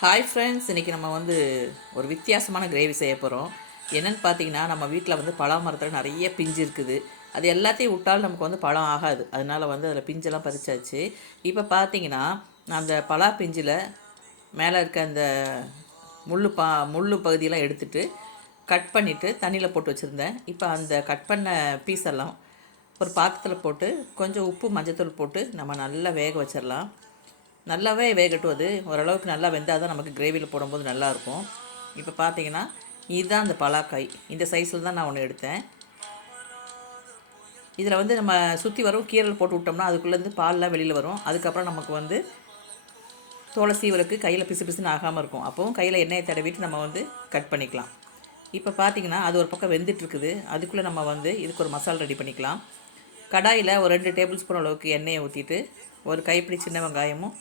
Hi friends இன்றைக்கி நம்ம வந்து ஒரு வித்தியாசமான கிரேவி செய்ய போகிறோம் என்னென்னு பார்த்தீங்கன்னா நம்ம வீட்டில் வந்து பழ மரத்தில் நிறைய பிஞ்சு இருக்குது. அது எல்லாத்தையும் விட்டாலும் நமக்கு வந்து பழம் ஆகாது. அதனால் வந்து அதில் பிஞ்செல்லாம் பறிச்சாச்சு. இப்போ பார்த்தீங்கன்னா அந்த பலா பிஞ்சில் மேலே இருக்க அந்த முள் பா முள் பகுதியெல்லாம் எடுத்துட்டு கட் பண்ணிவிட்டு தண்ணியில் போட்டு வச்சுருந்தேன். இப்போ அந்த கட் பண்ண பீஸ் எல்லாம் ஒரு பாத்திரத்தில் போட்டு கொஞ்சம் உப்பு மஞ்சத்தூள் போட்டு நம்ம நல்லா வேக வச்சிடலாம் நல்லாவே வேகட்டும் அது. ஓரளவுக்கு நல்லா வெந்தால் தான் நமக்கு கிரேவியில் போடும்போது நல்லாயிருக்கும். இப்போ பார்த்தீங்கன்னா இதுதான் அந்த பலாக்காய். இந்த சைஸில் தான் நான் ஒன்று எடுத்தேன். இதில் வந்து நம்ம சுற்றி வரும் கீரல் போட்டு விட்டோம்னா அதுக்குள்ளேருந்து பால்லாம் வெளியில் வரும். அதுக்கப்புறம் நமக்கு வந்து தோலை சீவலுக்கு கையில் பிசு பிசுன்னு ஆகாமல் இருக்கும். அப்போவும் கையில் எண்ணெயை தடவிட்டு நம்ம வந்து கட் பண்ணிக்கலாம். இப்போ பார்த்தீங்கன்னா அது ஒரு பக்கம் வெந்துட்டுருக்குது. அதுக்குள்ளே நம்ம வந்து இதுக்கு ஒரு மசாலா ரெடி பண்ணிக்கலாம். கடாயில் ஒரு ரெண்டு டேபிள் ஸ்பூன் அளவுக்கு எண்ணெயை ஊற்றிட்டு ஒரு கைப்பிடி சின்ன வெங்காயமும்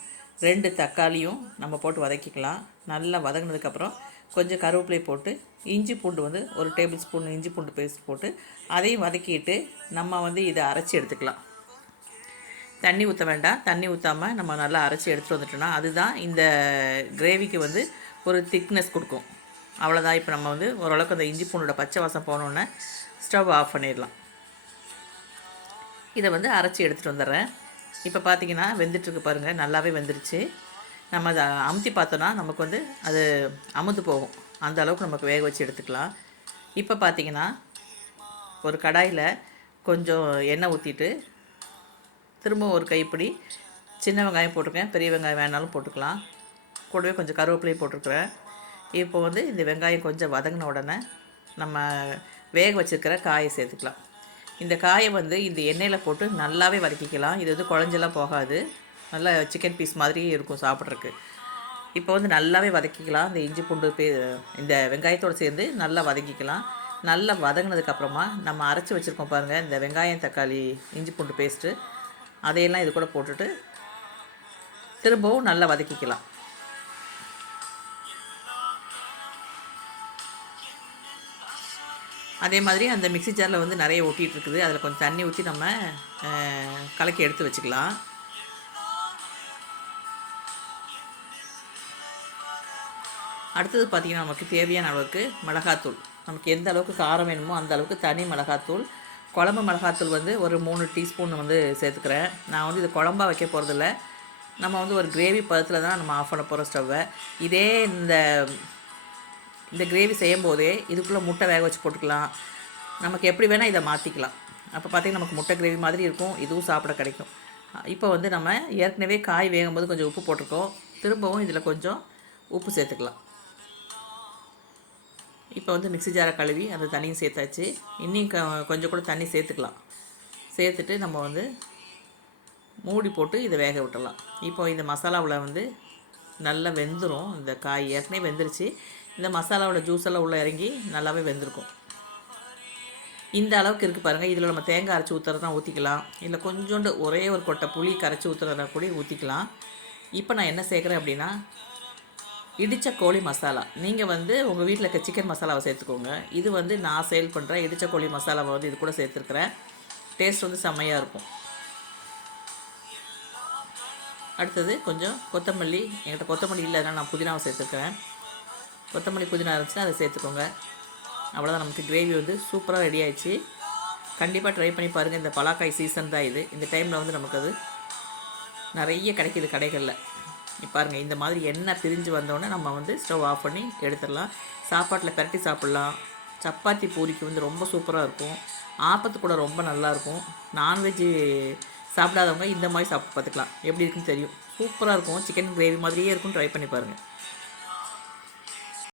ரெண்டு தக்காளியும் நம்ம போட்டு வதக்கிக்கலாம். நல்லா வதங்கினதுக்கப்புறம் கொஞ்சம் கருவேப்பிலை போட்டு இஞ்சி பூண்டு வந்து ஒரு டேபிள் ஸ்பூன் இஞ்சி பூண்டு பேஸ்ட் போட்டு அதையும் வதக்கிட்டு நம்ம வந்து இதை அரைச்சி எடுத்துக்கலாம். தண்ணி ஊற்ற வேண்டாம். தண்ணி ஊற்றாமல் நம்ம நல்லா அரைச்சி எடுத்துகிட்டு வந்துட்டோம்னா அதுதான் இந்த கிரேவிக்கு வந்து ஒரு திக்னஸ் கொடுக்கும். அவ்வளோதான் இப்போ நம்ம வந்து ஓரளவுக்கு அந்த இஞ்சி பூண்டோட பச்சை வாசம் போனோன்னே ஸ்டவ் ஆஃப் பண்ணிடலாம். இதை வந்து அரைச்சி எடுத்துகிட்டு வந்துடுறேன். இப்போ பார்த்தீங்கன்னா வெந்துட்டுருக்கு பாருங்கள் நல்லாவே வெந்துருச்சு. நம்ம அதை அமுத்தி பார்த்தோன்னா நமக்கு வந்து அது அமுத்து போகும். அந்த அளவுக்கு நமக்கு வேக வச்சு எடுத்துக்கலாம். இப்போ பார்த்தீங்கன்னா ஒரு கடாயில் கொஞ்சம் எண்ணெய் ஊற்றிட்டு திரும்ப ஒரு கைப்பிடி சின்ன வெங்காயம் போட்டிருக்கேன். பெரிய வெங்காயம் வேணாலும் போட்டுக்கலாம். கூடவே கொஞ்சம் கருவேப்பிலையும் போட்டிருக்கிறேன். இப்போ வந்து இந்த வெங்காயம் கொஞ்சம் வதங்கின உடனே நம்ம வேக வச்சுருக்கிற காயை சேர்த்துக்கலாம். இந்த காயை வந்து இந்த எண்ணெயில் போட்டு நல்லாவே வதக்கிக்கலாம். இது வந்து குழஞ்செல்லாம் போகாது. நல்லா சிக்கன் பீஸ் மாதிரி இருக்கும் சாப்பிட்றதுக்கு. இப்போ வந்து நல்லாவே வதக்கிக்கலாம். இந்த இஞ்சி பூண்டு பே இந்த வெங்காயத்தோடு சேர்ந்து நல்லா வதக்கிக்கலாம். நல்லா வதங்கினதுக்கப்புறமா நம்ம அரைச்சி வச்சுருக்கோம் பாருங்கள் இந்த வெங்காயம் தக்காளி இஞ்சி பூண்டு பேஸ்ட்டு அதையெல்லாம் இது கூட போட்டுட்டு திரும்பவும் நல்லா வதக்கிக்கலாம். அதே மாதிரி அந்த மிக்சி ஜாரில் வந்து நிறைய ஒட்டிகிட்ருக்குது அதில் கொஞ்சம் தண்ணி ஊற்றி நம்ம கலக்கி எடுத்து வச்சுக்கலாம். அடுத்தது பார்த்திங்கன்னா நமக்கு தேவையான அளவுக்கு மிளகாத்தூள். நமக்கு எந்த அளவுக்கு காரம் வேணுமோ அந்த அளவுக்கு தனி மிளகாத்தூள். குழம்பு மிளகாத்தூள் வந்து ஒரு மூணு டீஸ்பூன் வந்து சேர்த்துக்கிறேன். நான் வந்து இது குழம்பாக வைக்க போகிறதில்ல நம்ம வந்து ஒரு கிரேவி பதத்தில் தான் நம்ம ஆஃப் பண்ண போகிறோம் ஸ்டவ்வை. இதே இந்த இந்த கிரேவி செய்யும் போதே இதுக்குள்ளே முட்டை வேக வச்சு போட்டுக்கலாம். நமக்கு எப்படி வேணால் இதை மாற்றிக்கலாம் அப்போ பார்த்திங்கன்னா நமக்கு முட்டை கிரேவி மாதிரி இருக்கும். இதுவும் சாப்பிட கிடைக்கும். இப்போ வந்து நம்ம ஏற்கனவே காய் வேகும் போது கொஞ்சம் உப்பு போட்டிருக்கோம். திரும்பவும் இதில் கொஞ்சம் உப்பு சேர்த்துக்கலாம். இப்போ வந்து மிக்சி ஜாரை கழுவி அந்த தண்ணியும் சேர்த்தாச்சு. இன்னும் க கொஞ்சம் கூட தண்ணி சேர்த்துக்கலாம். சேர்த்துட்டு நம்ம வந்து மூடி போட்டு இதை வேக விட்டுடலாம். இப்போ இந்த மசாலாவில் வந்து நல்லா வெந்துடும் இந்த காய் ஏற்கனவே வெந்துருச்சு. இந்த மசாலாவோட ஜூஸ் எல்லாம் உள்ளே இறங்கி நல்லாவே வெந்திருக்கும். இந்த அளவுக்கு இருக்குது பாருங்கள் இதில் நம்ம தேங்காய் அரைச்சி ஊற்றுறதுனா ஊற்றிக்கலாம் இல்லை கொஞ்சோண்டு ஒரே ஒரு கொட்டை புளி கரைச்சி ஊற்றுறதுனா கூட ஊற்றிக்கலாம் இப்போ நான் என்ன சேர்க்குறேன் அப்படின்னா இடித்த கோழி மசாலா. நீங்கள் வந்து உங்கள் வீட்டில் இருக்க சிக்கன் மசாலாவை சேர்த்துக்கோங்க. இது வந்து நான் சேல் பண்ணுறேன் இடித்த கோழி மசாலாவை வந்து இது கூட சேர்த்துருக்குறேன். டேஸ்ட் வந்து செம்மையாக இருக்கும். அடுத்தது கொஞ்சம் கொத்தமல்லி. என்கிட்ட கொத்தமல்லி இல்லை நான் புதினாவை சேர்த்துருக்குறேன். கொத்தமல்லி புதினா இருந்துச்சுன்னா அதை சேர்த்துக்கோங்க. அவ்வளோதான் நமக்கு கிரேவி வந்து சூப்பராக ரெடி ஆயிடுச்சு. கண்டிப்பாக ட்ரை பண்ணி பாருங்கள் இந்த பலாக்காய் சீசன் தான் இது. இந்த டைமில் வந்து நமக்கு அது நிறைய கிடைக்கிது கடைகளில். பாருங்கள் இந்த மாதிரி எண்ணெய் பிரிஞ்சு வந்தோடனே நம்ம வந்து ஸ்டவ் ஆஃப் பண்ணி எடுத்துடலாம். சாப்பாட்டில் பரட்டி சாப்பிட்லாம். சப்பாத்தி பூரிக்கு வந்து ரொம்ப சூப்பராக இருக்கும். ஆப்பத்து கூட ரொம்ப நல்லாயிருக்கும் நான்வெஜ்ஜு சாப்பிடாதவங்க இந்த மாதிரி சாப்பிட்டு பார்த்துக்கலாம். எப்படி இருக்குன்னு தெரியும். சூப்பராக இருக்கும். சிக்கன் கிரேவி மாதிரியே இருக்கும் ட்ரை பண்ணி பாருங்கள்